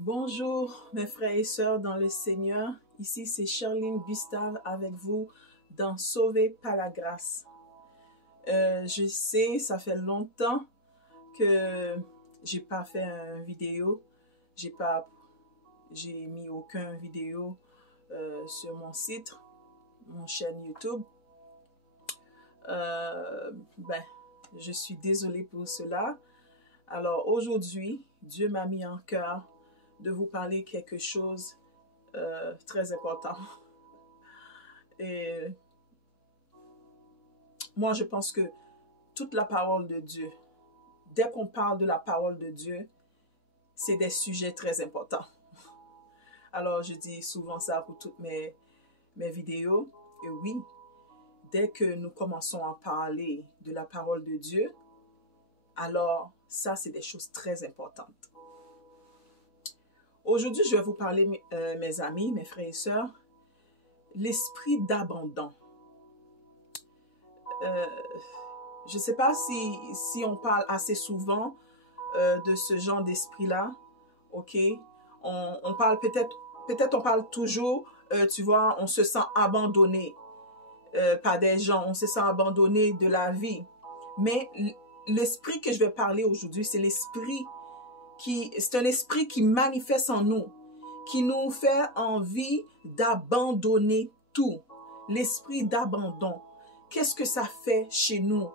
Bonjour mes frères et sœurs dans le Seigneur, ici c'est Charline Gustave avec vous dans Sauvé par la grâce. Je sais, ça fait longtemps que j'ai pas fait une vidéo, j'ai mis aucune vidéo sur mon site, mon chaîne YouTube. Je suis désolée pour cela. Alors aujourd'hui, Dieu m'a mis en cœur de vous parler quelque chose très important. Et moi, je pense que toute la parole de Dieu, dès qu'on parle de la parole de Dieu, c'est des sujets très importants. Alors, je dis souvent ça pour toutes mes vidéos. Et oui, dès que nous commençons à parler de la parole de Dieu, alors ça, c'est des choses très importantes. Aujourd'hui, je vais vous parler, mes amis, mes frères et sœurs, l'esprit d'abandon. Je ne sais pas si on parle assez souvent de ce genre d'esprit-là, ok? On parle peut-être on parle toujours, tu vois, on se sent abandonné par des gens, on se sent abandonné de la vie. Mais l'esprit que je vais parler aujourd'hui, c'est c'est un esprit qui manifeste en nous, qui nous fait envie d'abandonner tout. L'esprit d'abandon. Qu'est-ce que ça fait chez nous?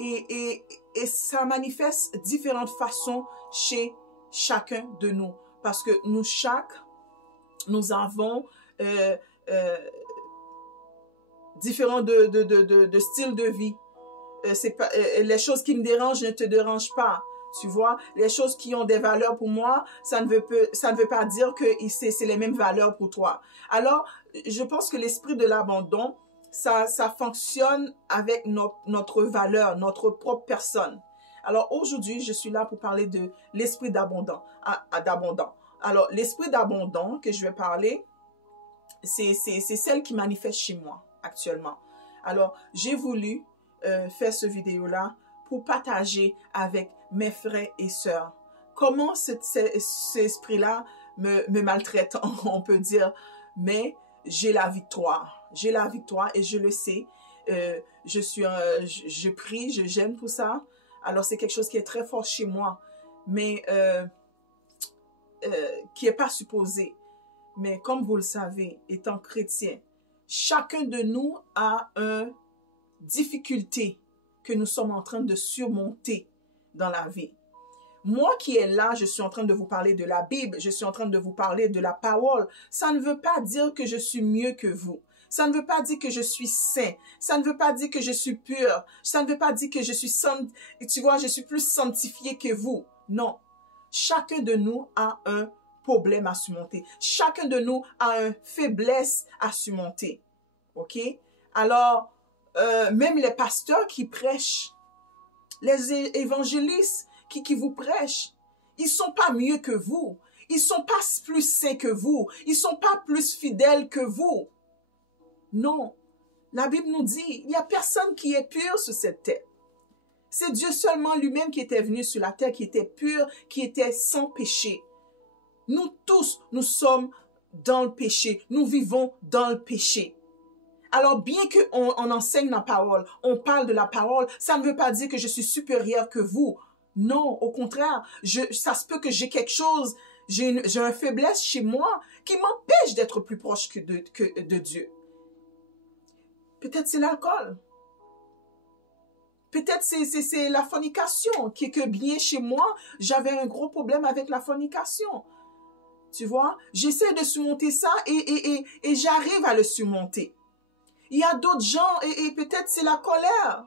Et ça manifeste différentes façons chez chacun de nous. Parce que nous avons différents de styles de vie. Les choses qui me dérangent ne te dérangent pas. Tu vois, les choses qui ont des valeurs pour moi, ça ne veut pas dire que c'est les mêmes valeurs pour toi. Alors, je pense que l'esprit de l'abandon, ça fonctionne avec notre valeur, notre propre personne. Alors, aujourd'hui, je suis là pour parler de l'esprit d'abondant. Alors, l'esprit d'abondant que je vais parler, c'est celle qui manifeste chez moi actuellement. Alors, j'ai voulu faire ce vidéo-là pour partager avec mes frères et sœurs comment cet esprit-là me maltraite, on peut dire, mais j'ai la victoire. J'ai la victoire et je le sais. Je prie, je gêne pour ça. Alors, c'est quelque chose qui est très fort chez moi, mais qui n'est pas supposé. Mais comme vous le savez, étant chrétien, chacun de nous a une difficulté que nous sommes en train de surmonter dans la vie. Moi qui est là, je suis en train de vous parler de la Bible, je suis en train de vous parler de la parole. Ça ne veut pas dire que je suis mieux que vous. Ça ne veut pas dire que je suis saint. Ça ne veut pas dire que je suis pur. Ça ne veut pas dire que je suis plus sanctifié que vous. Non. Chacun de nous a un problème à surmonter. Chacun de nous a une faiblesse à surmonter. OK? Alors, même les pasteurs qui prêchent, les évangélistes qui vous prêchent, ils sont pas mieux que vous. Ils sont pas plus saints que vous. Ils sont pas plus fidèles que vous. Non. La Bible nous dit, il n'y a personne qui est pur sur cette terre. C'est Dieu seulement lui-même qui était venu sur la terre, qui était pur, qui était sans péché. Nous tous, nous sommes dans le péché. Nous vivons dans le péché. Alors, bien qu'on enseigne la parole, on parle de la parole, ça ne veut pas dire que je suis supérieur que vous. Non, au contraire, ça se peut que j'ai quelque chose, j'ai une faiblesse chez moi qui m'empêche d'être plus proche que de Dieu. Peut-être c'est l'alcool. Peut-être c'est la fornication, que bien chez moi, j'avais un gros problème avec la fornication. Tu vois, j'essaie de surmonter ça et j'arrive à le surmonter. Il y a d'autres gens, et peut-être c'est la colère.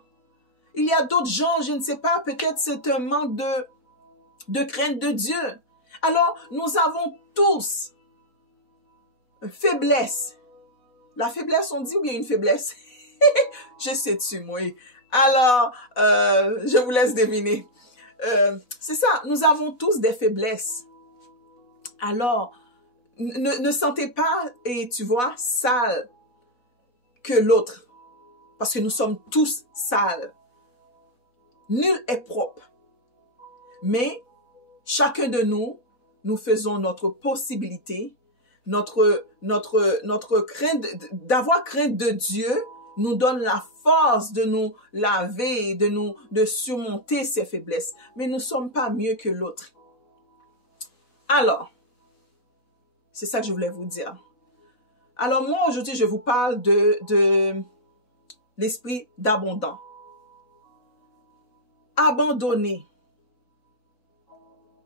Il y a d'autres gens, je ne sais pas, peut-être c'est un manque de crainte de Dieu. Alors, nous avons tous une faiblesse. La faiblesse, on dit ou bien une faiblesse? Je sais-tu, moi. Alors, je vous laisse deviner. C'est ça, nous avons tous des faiblesses. Alors, ne sentez pas, et tu vois, sale que l'autre. Parce que nous sommes tous sales. Nul est propre. Mais chacun de nous nous faisons notre possibilité, notre crainte, d'avoir crainte de Dieu nous donne la force de nous laver, de surmonter ces faiblesses. Mais nous ne sommes pas mieux que l'autre. Alors, c'est ça que je voulais vous dire. Alors moi, aujourd'hui, je vous parle de l'esprit d'abondant. Abandonner.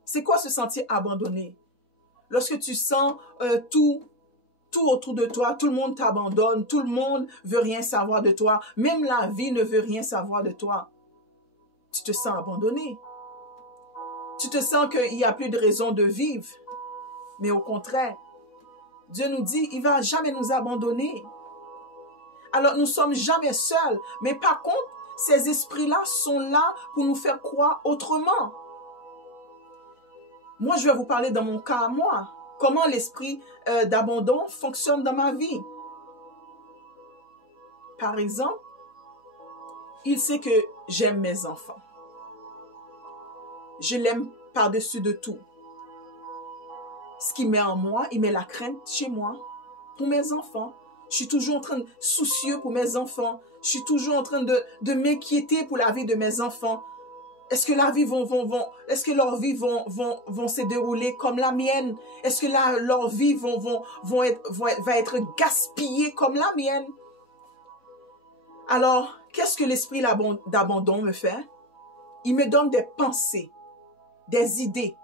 C'est quoi se sentir abandonné? Lorsque tu sens tout autour de toi, tout le monde t'abandonne, tout le monde veut rien savoir de toi, même la vie ne veut rien savoir de toi. Tu te sens abandonné. Tu te sens qu'il n'y a plus de raison de vivre. Mais au contraire, Dieu nous dit, il ne va jamais nous abandonner. Alors, nous ne sommes jamais seuls. Mais par contre, ces esprits-là sont là pour nous faire croire autrement. Moi, je vais vous parler dans mon cas à moi. Comment l'esprit d'abandon fonctionne dans ma vie. Par exemple, il sait que j'aime mes enfants. Je l'aime par-dessus de tout. Ce qu'il met en moi, il met la crainte chez moi pour mes enfants. Je suis toujours en train de soucieux pour mes enfants. Je suis toujours en train de m'inquiéter pour la vie de mes enfants. Est-ce que leur vie vont se dérouler comme la mienne? Est-ce que leur vie va être gaspillée comme la mienne? Alors, qu'est-ce que l'esprit d'abandon me fait? Il me donne des pensées, des idées,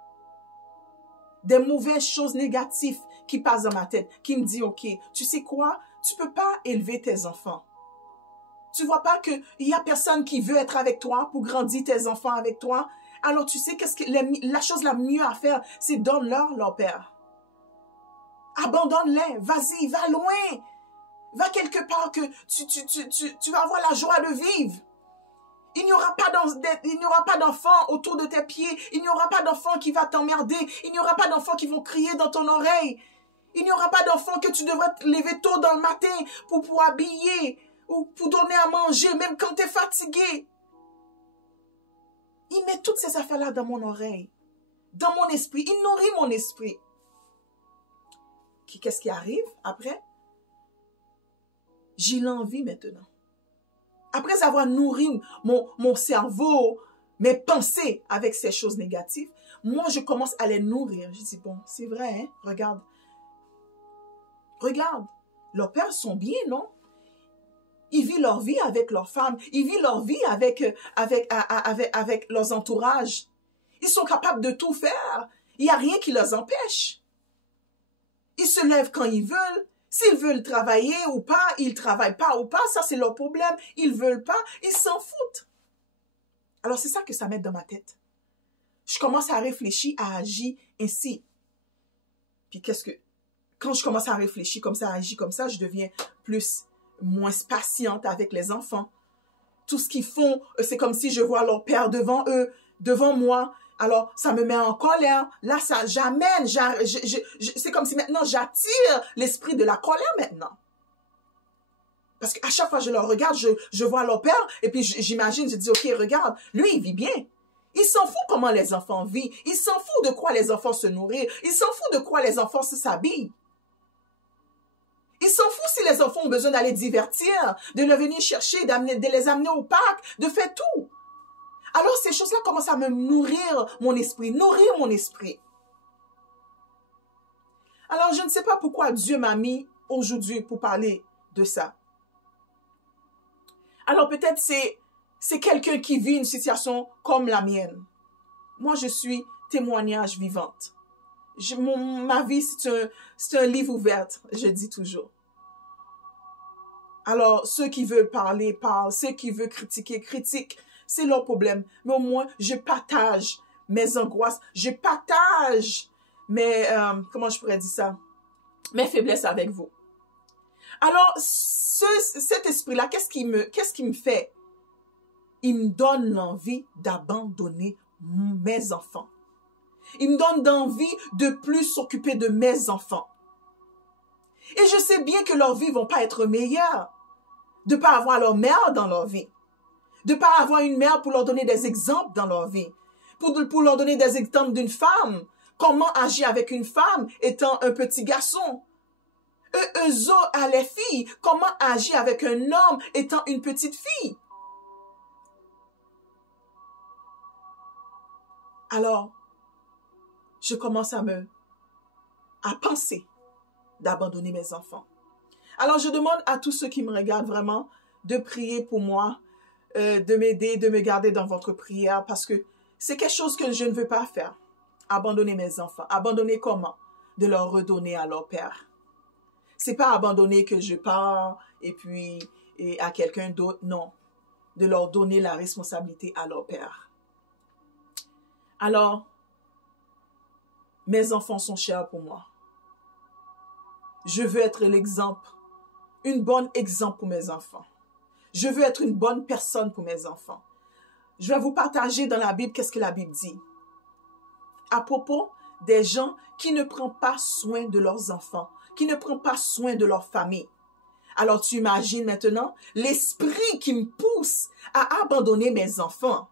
des mauvaises choses négatives qui passent dans ma tête, qui me disent, OK, tu sais quoi? Tu peux pas élever tes enfants. Tu vois pas qu'il y a personne qui veut être avec toi pour grandir tes enfants avec toi. Alors tu sais la chose la mieux à faire, c'est donne-leur leur père. Abandonne-les, vas-y, va loin. Va quelque part que tu vas avoir la joie de vivre. Il n'y aura pas d'enfants autour de tes pieds. Il n'y aura pas d'enfants qui va t'emmerder. Il n'y aura pas d'enfants qui vont crier dans ton oreille. Il n'y aura pas d'enfants que tu devras te lever tôt dans le matin pour habiller ou pour donner à manger, même quand tu es fatigué. Il met toutes ces affaires-là dans mon oreille, dans mon esprit. Il nourrit mon esprit. Qu'est-ce qui arrive après? J'ai l'envie maintenant. Après avoir nourri mon cerveau, mes pensées avec ces choses négatives, moi, je commence à les nourrir. Je dis, bon, c'est vrai, hein? Regarde, leurs pères sont bien, non? Ils vivent leur vie avec leurs femmes. Ils vivent leur vie avec leurs entourages. Ils sont capables de tout faire. Il n'y a rien qui les empêche. Ils se lèvent quand ils veulent. S'ils veulent travailler ou pas, ils ne travaillent pas ou pas, ça c'est leur problème. Ils ne veulent pas, ils s'en foutent. Alors c'est ça que ça met dans ma tête. Je commence à réfléchir, à agir ainsi. Puis quand je commence à réfléchir comme ça, à agir comme ça, je deviens moins patiente avec les enfants. Tout ce qu'ils font, c'est comme si je vois leur père devant eux, devant moi. Alors, ça me met en colère. Là, j'amène, c'est comme si maintenant j'attire l'esprit de la colère maintenant. Parce qu'à chaque fois que je leur regarde, je vois leur père et puis j'imagine, je dis, OK, regarde, lui, il vit bien. Il s'en fout comment les enfants vivent. Il s'en fout de quoi les enfants se nourrissent. Il s'en fout de quoi les enfants s'habillent. Il s'en fout si les enfants ont besoin d'aller divertir, de les venir chercher, de les amener au parc, de faire tout. Alors ces choses-là commencent à me nourrir mon esprit. Alors je ne sais pas pourquoi Dieu m'a mis aujourd'hui pour parler de ça. Alors peut-être c'est quelqu'un qui vit une situation comme la mienne. Moi je suis témoignage vivante. Ma vie c'est un livre ouvert, je dis toujours. Alors ceux qui veulent parler, parlent. Ceux qui veulent critiquer, critiquent. C'est leur problème. Mais au moins, je partage mes angoisses. Je partage comment je pourrais dire ça? Mes faiblesses avec vous. Alors, cet esprit-là, qu'est-ce qui me fait? Il me donne l'envie d'abandonner mes enfants. Il me donne l'envie de plus s'occuper de mes enfants. Et je sais bien que leur vie ne va pas être meilleure. De ne pas avoir leur mère dans leur vie. De ne pas avoir une mère pour leur donner des exemples dans leur vie. Pour leur donner des exemples d'une femme. comment agir avec une femme étant un petit garçon. Eux à les filles, comment agir avec un homme étant une petite fille. Alors, je commence à penser d'abandonner mes enfants. Alors, je demande à tous ceux qui me regardent vraiment de prier pour moi, de m'aider, de me garder dans votre prière, parce que c'est quelque chose que je ne veux pas faire. Abandonner mes enfants. Abandonner comment? De leur redonner à leur père. C'est pas abandonner que je pars et à quelqu'un d'autre, non. De leur donner la responsabilité à leur père. Alors, mes enfants sont chers pour moi. Je veux être l'exemple, une bonne exemple pour mes enfants. Je veux être une bonne personne pour mes enfants. Je vais vous partager dans la Bible qu'est-ce que la Bible dit. À propos des gens qui ne prennent pas soin de leurs enfants, qui ne prennent pas soin de leur famille. Alors tu imagines maintenant l'esprit qui me pousse à abandonner mes enfants,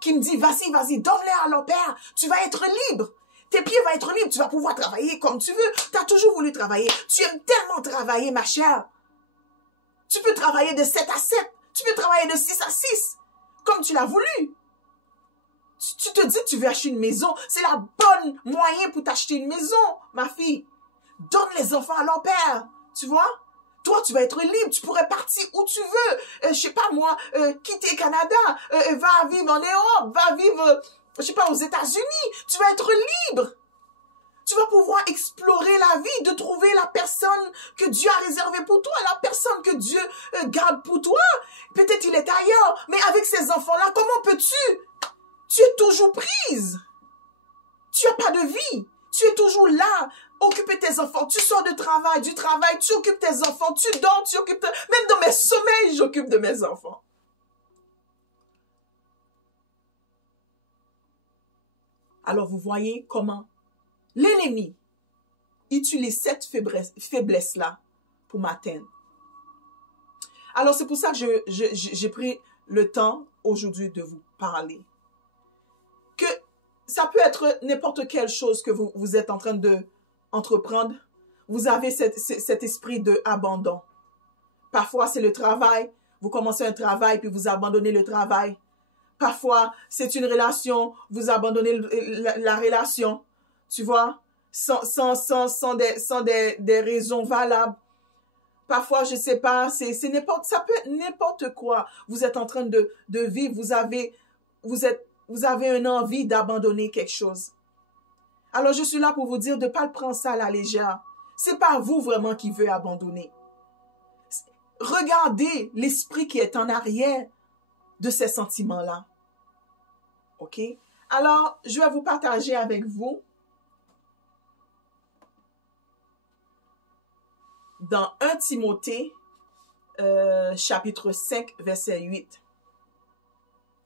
qui me dit, vas-y, donne-les à leur père, tu vas être libre. Tes pieds vont être libres, tu vas pouvoir travailler comme tu veux. Tu as toujours voulu travailler. Tu aimes tellement travailler, ma chère. Tu peux travailler de 7 à 7. Tu peux travailler de 6 à 6, comme tu l'as voulu. Tu te dis que tu veux acheter une maison. C'est la bonne moyen pour t'acheter une maison, ma fille. Donne les enfants à leur père, tu vois. Toi, tu vas être libre. Tu pourrais partir où tu veux. Je sais pas moi, quitter Canada. Va vivre en Europe. Va vivre, je sais pas, aux États-Unis. Tu vas être libre. Tu vas pouvoir explorer la vie, de trouver la personne que Dieu a réservée pour toi, la personne que Dieu garde pour toi. Peut-être il est ailleurs, mais avec ces enfants-là, comment peux-tu? Tu es toujours prise. Tu n'as pas de vie. Tu es toujours là, occuper tes enfants. Tu sors du travail, tu occupes tes enfants. Tu dors, tu occupes... Même dans mes sommeils, j'occupe de mes enfants. Alors, vous voyez comment l'ennemi utilise cette faiblesse-là pour m'atteindre. Alors, c'est pour ça que j'ai pris le temps aujourd'hui de vous parler. Que ça peut être n'importe quelle chose que vous êtes en train d'entreprendre. Vous avez cet esprit d'abandon. Parfois, c'est le travail. Vous commencez un travail, puis vous abandonnez le travail. Parfois, c'est une relation. Vous abandonnez la relation. Tu vois, sans des raisons valables. Parfois, je sais pas, ça peut être n'importe quoi. Vous êtes en train de vivre, vous avez une envie d'abandonner quelque chose. Alors, je suis là pour vous dire de ne pas le prendre ça à la légère. C'est pas vous vraiment qui veut abandonner. Regardez l'esprit qui est en arrière de ces sentiments-là. OK? Alors, je vais vous partager avec vous dans 1 Timothée, chapitre 5, verset 8.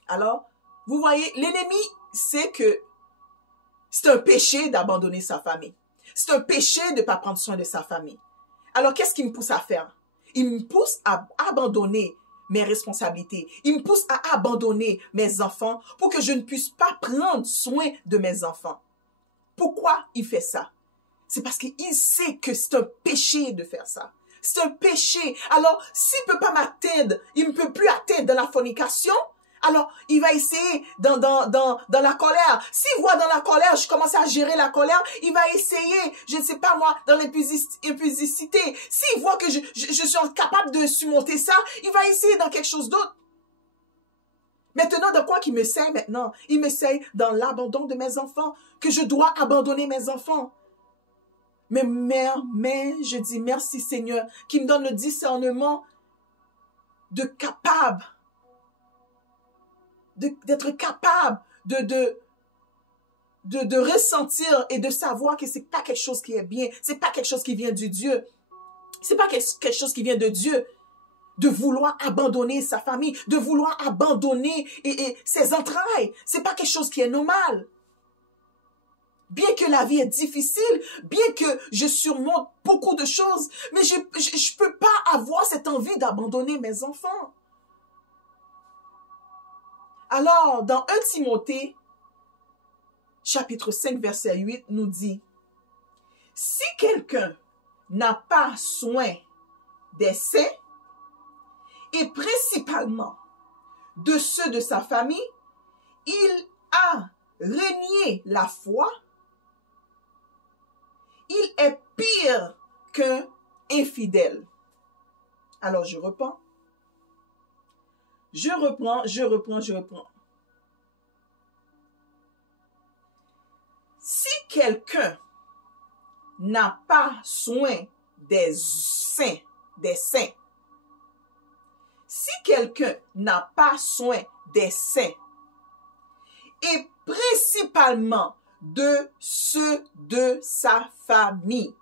Alors, vous voyez, l'ennemi sait que c'est un péché d'abandonner sa famille. C'est un péché de ne pas prendre soin de sa famille. Alors, qu'est-ce qu'il me pousse à faire? Il me pousse à abandonner mes responsabilités. Il me pousse à abandonner mes enfants pour que je ne puisse pas prendre soin de mes enfants. Pourquoi il fait ça? C'est parce qu'il sait que c'est un péché de faire ça. C'est un péché. Alors, s'il ne peut pas m'atteindre, il ne peut plus atteindre dans la fornication, alors il va essayer dans la colère. S'il voit dans la colère, je commence à gérer la colère, il va essayer, je ne sais pas moi, dans l'impudicité. S'il voit que je suis incapable de surmonter ça, il va essayer dans quelque chose d'autre. Maintenant, dans quoi qu'il m'essaye maintenant? Il m'essaye dans l'abandon de mes enfants, que je dois abandonner mes enfants. Mais je dis merci Seigneur, qui me donne le discernement d'être capable de ressentir et de savoir que c'est pas quelque chose qui est bien, c'est pas quelque chose qui vient du Dieu, c'est pas quelque chose qui vient de Dieu, de vouloir abandonner sa famille, de vouloir abandonner ses entrailles, c'est pas quelque chose qui est normal. Bien que la vie est difficile, bien que je surmonte beaucoup de choses, mais je peux pas avoir cette envie d'abandonner mes enfants. Alors, dans 1 Timothée, chapitre 5, verset 8 nous dit, « Si quelqu'un n'a pas soin des saints, et principalement de ceux de sa famille, il a renié la foi, il est pire qu'un infidèle. » Alors je reprends. Je reprends. Si quelqu'un n'a pas soin des saints, si quelqu'un n'a pas soin des saints, et principalement de ceux de sa famille,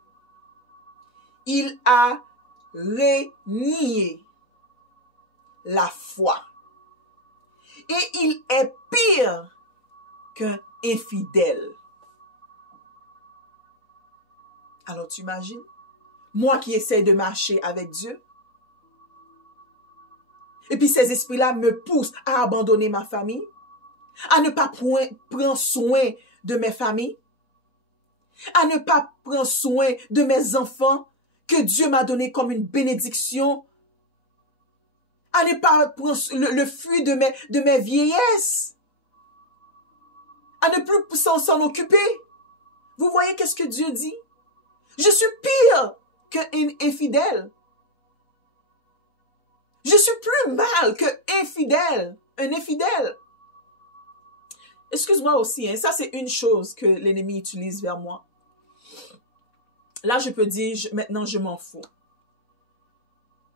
il a renié la foi. Et il est pire qu'un infidèle. Alors tu imagines, moi qui essaie de marcher avec Dieu, et puis ces esprits-là me poussent à abandonner ma famille, à ne pas prendre soin de mes familles, à ne pas prendre soin de mes enfants que Dieu m'a donné comme une bénédiction, à ne pas prendre le fruit de mes vieillesses, à ne plus s'en occuper. Vous voyez qu'est-ce que Dieu dit? Je suis pire qu'un infidèle. Je suis plus mal qu'un infidèle. Un infidèle. Excuse-moi aussi, hein, ça c'est une chose que l'ennemi utilise vers moi. Là, je peux dire, maintenant je m'en fous.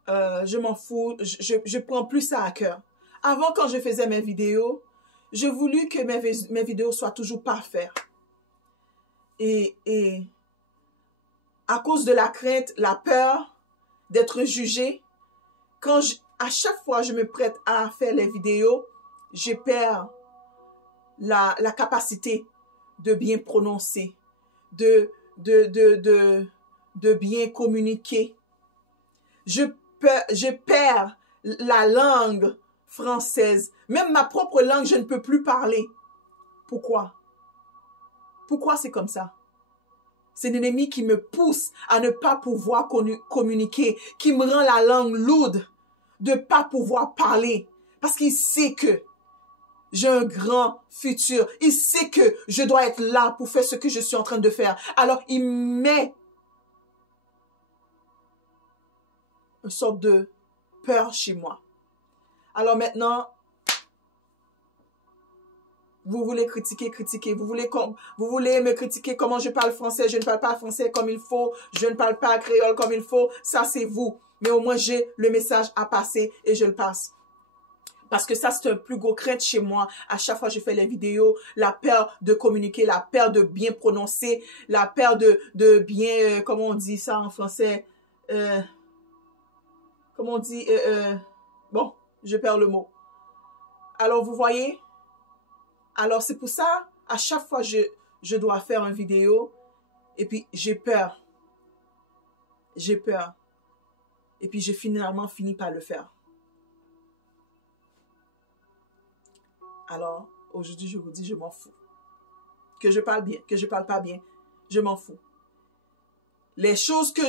Je m'en fous, je prends plus ça à cœur. Avant, quand je faisais mes vidéos, je voulus que mes vidéos soient toujours parfaites. Et à cause de la crainte, la peur d'être jugée, à chaque fois je me prête à faire les vidéos, je perds la capacité de bien prononcer, de bien communiquer. Je perds la langue française. Même ma propre langue, je ne peux plus parler. Pourquoi? Pourquoi c'est comme ça? C'est l'ennemi qui me pousse à ne pas pouvoir communiquer, qui me rend la langue lourde, de ne pas pouvoir parler. Parce qu'il sait que j'ai un grand futur. Il sait que je dois être là pour faire ce que je suis en train de faire. Alors, il met une sorte de peur chez moi. Alors maintenant, vous voulez critiquer. Vous voulez me critiquer comment je parle français. Je ne parle pas français comme il faut. Je ne parle pas créole comme il faut. Ça, c'est vous. Mais au moins, j'ai le message à passer et je le passe. Parce que ça, c'est un plus gros crainte chez moi. À chaque fois que je fais les vidéos, la peur de communiquer, la peur de bien prononcer, la peur de bien, comment on dit ça en français? Comment on dit? Bon, je perds le mot. Alors, vous voyez? Alors, c'est pour ça, à chaque fois je dois faire une vidéo, et puis j'ai peur. J'ai peur. Et puis, j'ai finalement fini par le faire. Alors, aujourd'hui, je vous dis, je m'en fous. Que je parle bien, que je parle pas bien, je m'en fous. Les choses que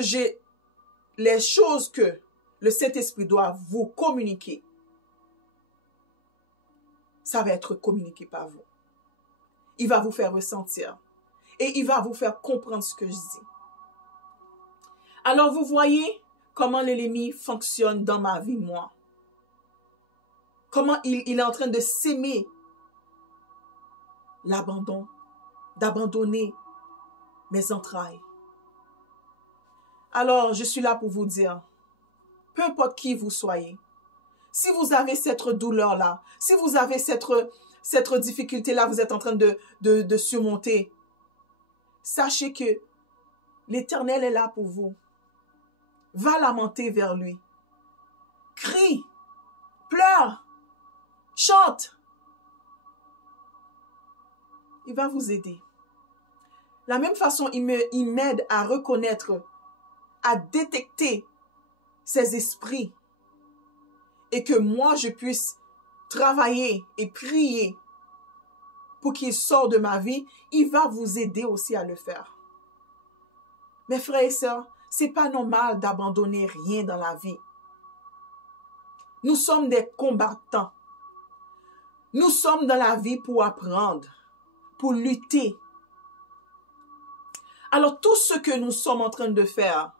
le Saint-Esprit doit vous communiquer, ça va être communiqué par vous. Il va vous faire ressentir. Et il va vous faire comprendre ce que je dis. Alors, vous voyez comment l'ennemi fonctionne dans ma vie, moi. Comment il est en train de s'aimer l'abandon, d'abandonner mes entrailles. Alors, je suis là pour vous dire, peu importe qui vous soyez, si vous avez cette douleur-là, si vous avez cette difficulté-là, vous êtes en train de surmonter, sachez que l'Éternel est là pour vous. Va lamenter vers lui. Crie, pleure, chante. Il va vous aider. De la même façon, il m'aide à reconnaître, à détecter ces esprits et que moi, je puisse travailler et prier pour qu'il sorte de ma vie, il va vous aider aussi à le faire. Mes frères et sœurs, c'est pas normal d'abandonner rien dans la vie. Nous sommes des combattants. Nous sommes dans la vie pour apprendre, pour lutter. Alors tout ce que nous sommes en train de faire,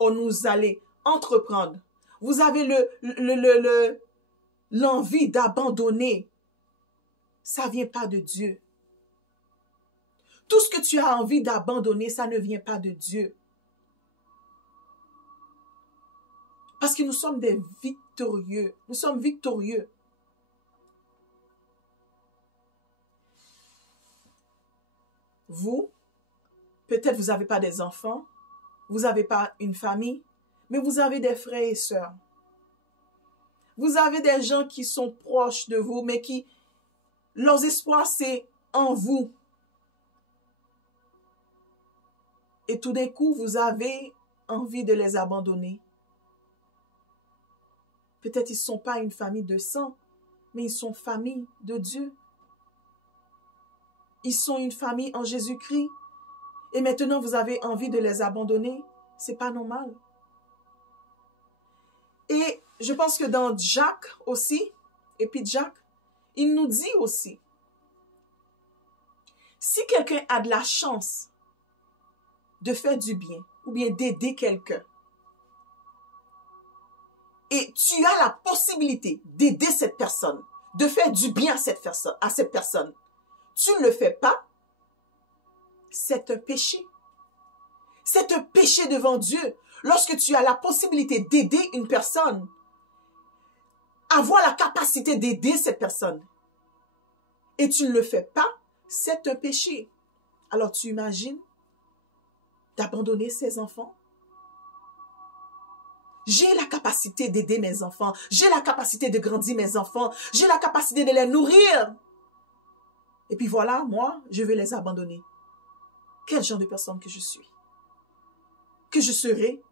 nous allez entreprendre. Vous avez l'envie d'abandonner. Ça ne vient pas de Dieu. Tout ce que tu as envie d'abandonner, ça ne vient pas de Dieu. Parce que nous sommes des victorieux. Nous sommes victorieux. Vous, peut-être vous n'avez pas des enfants, vous n'avez pas une famille, mais vous avez des frères et sœurs. Vous avez des gens qui sont proches de vous, mais qui, leurs espoirs, c'est en vous. Et tout d'un coup, vous avez envie de les abandonner. Peut-être ils ne sont pas une famille de sang, mais ils sont famille de Dieu. Ils sont une famille en Jésus-Christ. Et maintenant, vous avez envie de les abandonner. Ce n'est pas normal. Et je pense que dans Jacques aussi, et puis Jacques, il nous dit aussi, si quelqu'un a de la chance de faire du bien, ou bien d'aider quelqu'un, et tu as la possibilité d'aider cette personne, de faire du bien à cette personne, tu ne le fais pas, c'est un péché. C'est un péché devant Dieu. Lorsque tu as la possibilité d'aider une personne, avoir la capacité d'aider cette personne, et tu ne le fais pas, c'est un péché. Alors tu imagines d'abandonner ses enfants? J'ai la capacité d'aider mes enfants. J'ai la capacité de grandir mes enfants. J'ai la capacité de les nourrir. Et puis voilà, moi, je vais les abandonner. Quel genre de personne que je suis? Que je serai?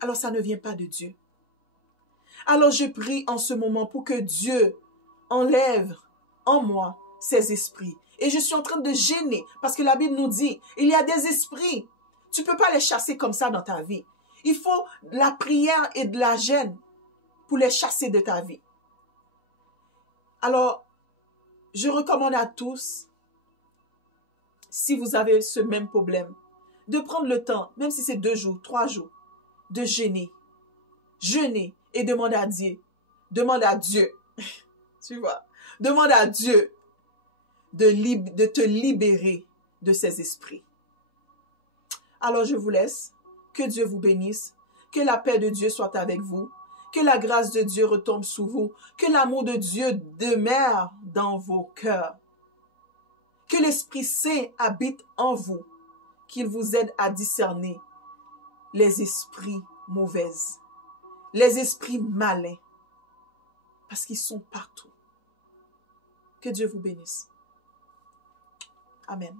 Alors ça ne vient pas de Dieu. Alors je prie en ce moment pour que Dieu enlève en moi ces esprits. Et je suis en train de gêner parce que la Bible nous dit, il y a des esprits. Tu ne peux pas les chasser comme ça dans ta vie. Il faut la prière et de la gêne pour les chasser de ta vie. Alors, je recommande à tous, si vous avez ce même problème, de prendre le temps, même si c'est 2 jours, 3 jours, de jeûner. Jeûner et demander à Dieu. Demande à Dieu. Tu vois? Demande à Dieu de te libérer de ces esprits. Alors je vous laisse. Que Dieu vous bénisse. Que la paix de Dieu soit avec vous. Que la grâce de Dieu retombe sur vous. Que l'amour de Dieu demeure dans vos cœurs. Que l'Esprit Saint habite en vous. Qu'il vous aide à discerner les esprits mauvais. Les esprits malins. Parce qu'ils sont partout. Que Dieu vous bénisse. Amen.